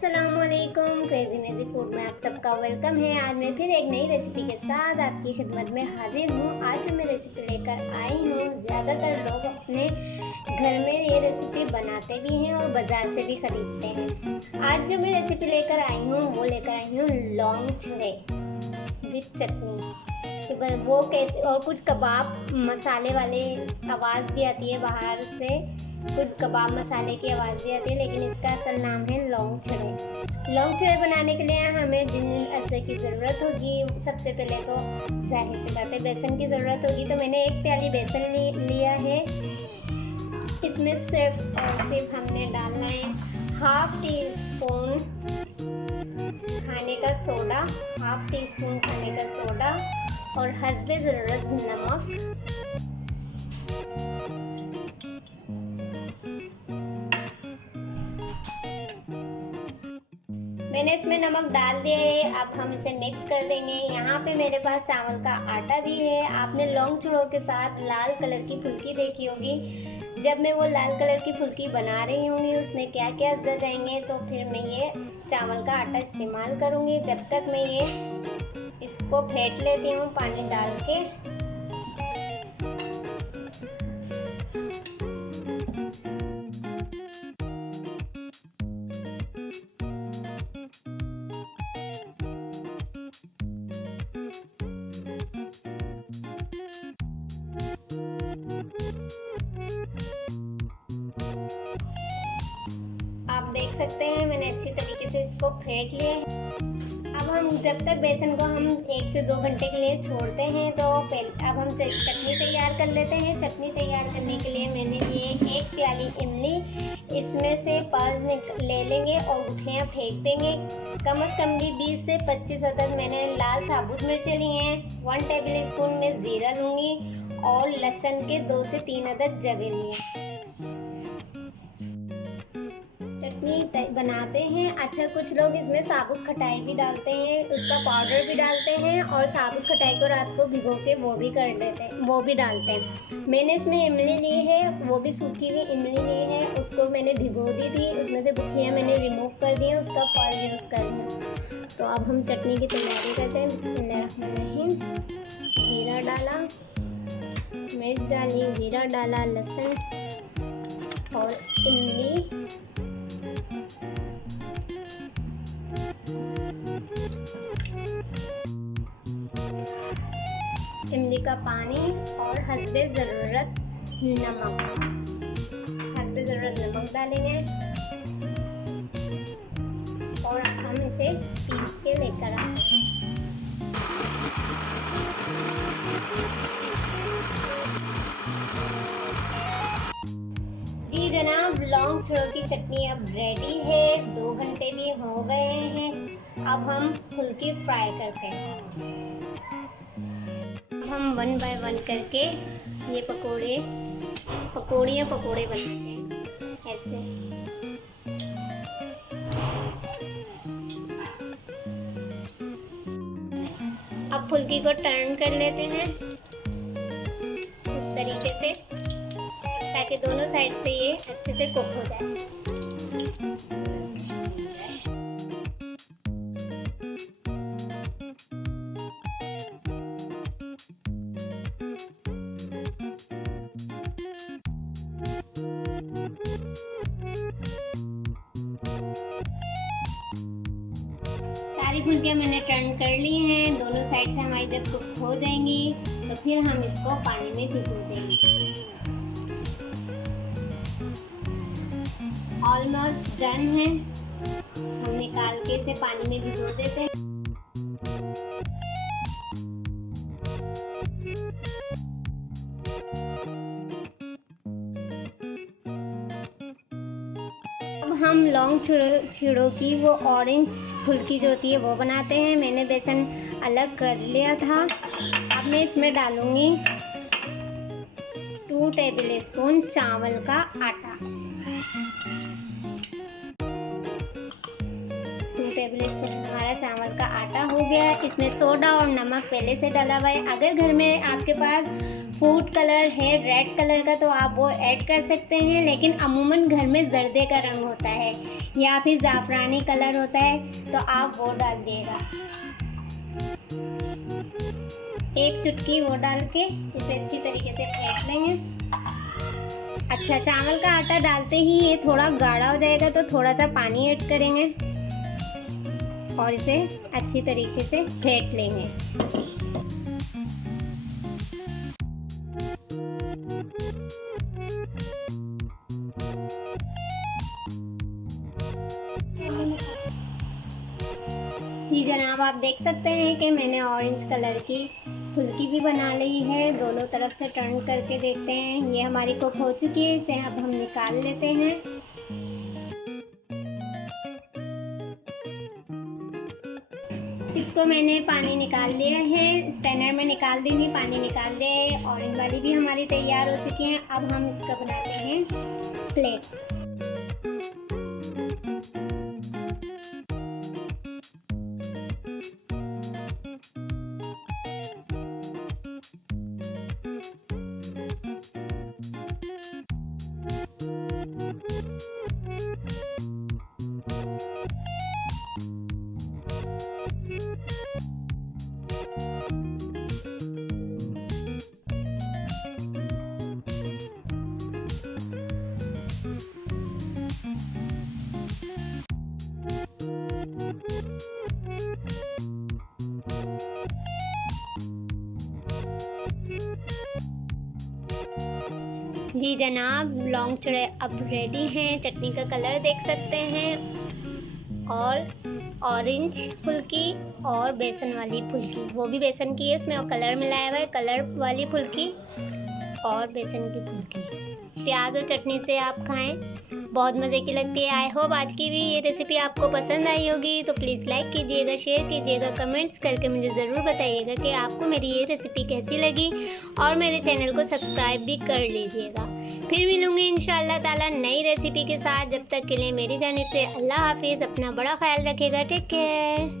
अस्सलामुअलैकुम। Crazy magic food में आप सबका वेलकम है। आज मैं फिर एक नई रेसिपी के साथ आपकी खिदमत में हाजिर हूँ। आज जो मैं रेसिपी लेकर आई हूँ, ज़्यादातर लोग अपने घर में ये रेसिपी बनाते भी हैं और बाज़ार से भी ख़रीदते हैं। आज जो मैं रेसिपी लेकर आई हूँ वो लेकर आई हूँ लौंग छुरे विथ चटनी। वो कैसे, और कुछ कबाब मसाले वाले आवाज़ भी आती है बाहर से, कुछ कबाब मसाले की आवाज़ भी आती है, लेकिन इसका असल नाम है लौंग छुरे। लौंग छुरे बनाने के लिए हमें जिन अज्जा की ज़रूरत होगी, सबसे पहले तो जाहिर सी बात है बेसन की ज़रूरत होगी। तो मैंने एक प्याली बेसन लिया है। इसमें सिर्फ हमने डालना है हाफ टी स्पून खाने का सोडा, हाफ टी स्पून खाने का सोडा और हस्बे ज़रूरत नमक। मैंने इसमें नमक डाल दिया है। अब हम इसे मिक्स कर देंगे। यहाँ पे मेरे पास चावल का आटा भी है। आपने लौंग छुरों के साथ लाल कलर की फुल्की देखी होगी। जब मैं वो लाल कलर की फुल्की बना रही होंगी उसमें क्या क्या अज्जा जाएंगे, तो फिर मैं ये चावल का आटा इस्तेमाल करूँगी। जब तक मैं ये इसको फेंट लेती हूँ पानी डाल के। आप देख सकते हैं मैंने अच्छी तरीके से इसको फेंट लिया है। अब हम जब तक बेसन को हम 1 से 2 घंटे के लिए छोड़ते हैं, तो अब हम चटनी तैयार कर लेते हैं। चटनी तैयार करने के लिए मैंने लिए 1 प्याली इमली। इसमें से पल्प ले लेंगे और गुठलियाँ फेंक देंगे। कम से कम भी 20 से 25 अदद मैंने लाल साबुत मिर्चें ली हैं। 1 टेबल स्पून में ज़ीरा लूँगी और लहसुन के 2 से 3 अदद जवे लिए। चटनी बनाते हैं। अच्छा, कुछ लोग इसमें साबुत खटाई भी डालते हैं, उसका पाउडर भी डालते हैं, और साबुत खटाई को रात को भिगो के वो भी कर देते हैं, वो भी डालते हैं। मैंने इसमें इमली ली है, वो भी सूखी हुई इमली ली है। उसको मैंने भिगो दी थी, उसमें से गुठलियाँ मैंने रिमूव कर दी हैं, उसका पल्प यूज़ कर रही हूँ। तो अब हम चटनी की तैयारी करते हैं। बिस्मिल्लाहिर्रहमानिर्रहीम। ज़ीरा डाला, मिर्च डाली, ज़ीरा डाला, लहसुन और इमली, इमली का पानी और हस्बे ज़रूरत नमक। हस्बे ज़रूरत नमक डालेंगे और हम इसे पीस के लेकर आते हैं। जी जनाब, लौंग छुरों की चटनी अब रेडी है। 2 घंटे भी हो गए हैं। अब हम फुल्की फ्राई करते हैं। हम 1 बाय 1 करके ये पकौड़ियाँ बनाते हैं ऐसे। अब फुल्की को टर्न कर लेते हैं इस तरीके से, ताकि दोनों साइड से ये अच्छे से कुक हो जाए। सारी फुल्कियाँ मैंने टर्न कर ली हैं। दोनों साइड से हमारी जब कुक हो जाएंगी तो फिर हम इसको पानी में भिगो देंगे। ऑलमोस्ट डन है। हम निकाल के इसे पानी में भिगो देते हैं। हम लौंग छुरों की वो ऑरेंज फुल्की जो होती है वो बनाते हैं। मैंने बेसन अलग कर लिया था। अब मैं इसमें डालूँगी 2 टेबल स्पून चावल का आटा। 2 टेबल स्पून हमारा चावल का आटा हो गया। इसमें सोडा और नमक पहले से डाला हुआ है। अगर घर में आपके पास फूड कलर है रेड कलर का तो आप वो ऐड कर सकते हैं, लेकिन अमूमन घर में जर्दे का रंग होता है। या फिर ज़ाफ़रानी कलर होता है तो आप वो डाल दिएगा। एक चुटकी वो डाल के इसे अच्छी तरीके से फेंट लेंगे। अच्छा, चावल का आटा डालते ही ये थोड़ा गाढ़ा हो जाएगा तो थोड़ा सा पानी ऐड करेंगे और इसे अच्छी तरीके से फेंट लेंगे। जी जनाब, आप देख सकते हैं कि मैंने ऑरेंज कलर की फुल्की भी बना ली है। दोनों तरफ से टर्न करके देखते हैं। ये हमारी कुक हो चुकी है, इसे अब हम निकाल लेते हैं। इसको मैंने पानी निकाल लिया है, स्ट्रेनर में निकाल दी थी, पानी निकाल दिया है। ऑरेंज वाली भी हमारी तैयार हो चुकी है। अब हम इसका बनाते हैं प्लेट। जी जनाब, लौंग चूड़े अब रेडी हैं। चटनी का कलर देख सकते हैं। और ऑरेंज फुल्की और बेसन वाली फुल्की, वो भी बेसन की है, उसमें और कलर मिलाया हुआ है। कलर वाली फुल्की और बेसन की फुल्की प्याज और चटनी से आप खाएं, बहुत मज़े की लगती है। आई होप आज की भी ये रेसिपी आपको पसंद आई होगी। तो प्लीज़ लाइक कीजिएगा, शेयर कीजिएगा, कमेंट्स करके मुझे ज़रूर बताइएगा कि आपको मेरी ये रेसिपी कैसी लगी। और मेरे चैनल को सब्सक्राइब भी कर लीजिएगा। फिर मिलूँगी इंशाअल्लाह ताला नई रेसिपी के साथ। जब तक के लिए मेरी जानिब से अल्लाह हाफिज़। अपना बड़ा ख्याल रखिएगा। Take care.